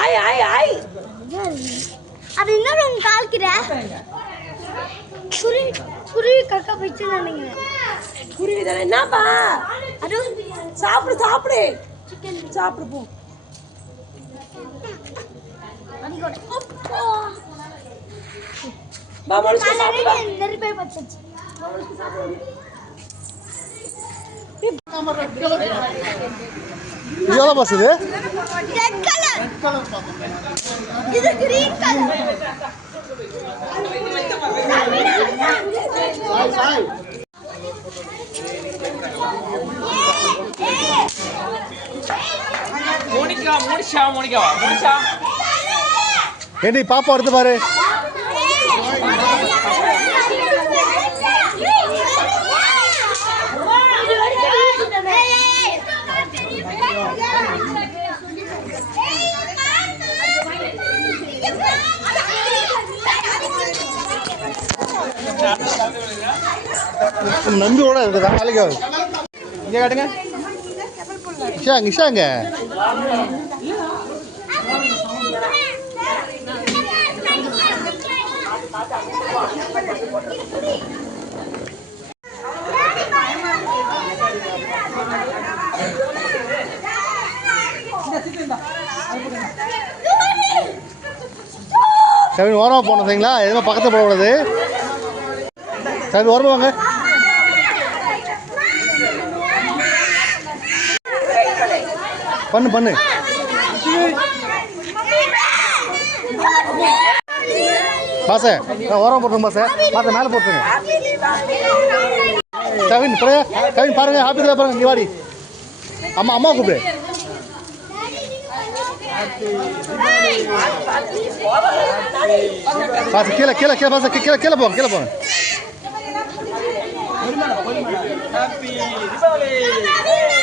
ஆய் ஆய் ஆய் அது என்ன உங்க கால்கிற குருவி குருவி கக்க போயிச்சு நினைக்கிறேன். குருவி தானே என்னப்பா அது சாப்பிடு சாப்பிடு சிக்கன் சாப்பிடு போ. நெருப்பை பத்துச்சு. இது எவ்வளோ பஸ் இது? இது கிரீன் கலர். மோனிகா ஏண்டி பாப்பா எடுத்து பாரு. நம்பி கூட இருக்குதா நாளைக்கு இங்கே காட்டுங்க. இஷாங்க இஷாங்க கவின் ஓரமாக போகணும் சரிங்களா? எதுவும் பக்கத்தில் போடக்கூடாது. கவின் ஓரமாக வாங்க. பண்ணு பண்ணு. பாச ஓரம் போட்டுருங்க. பாச மேலே போட்டுருங்க. கவின் கவின் பாருங்க. ஆஃபீஸில் பாருங்க. நீ வாடி. அம்மா கூப்பிடு. பாச கீழே கீழே கீழே பாச கீழே கீழே போங்க. கீழே போங்க. ஹாப்பி தீபாவளி.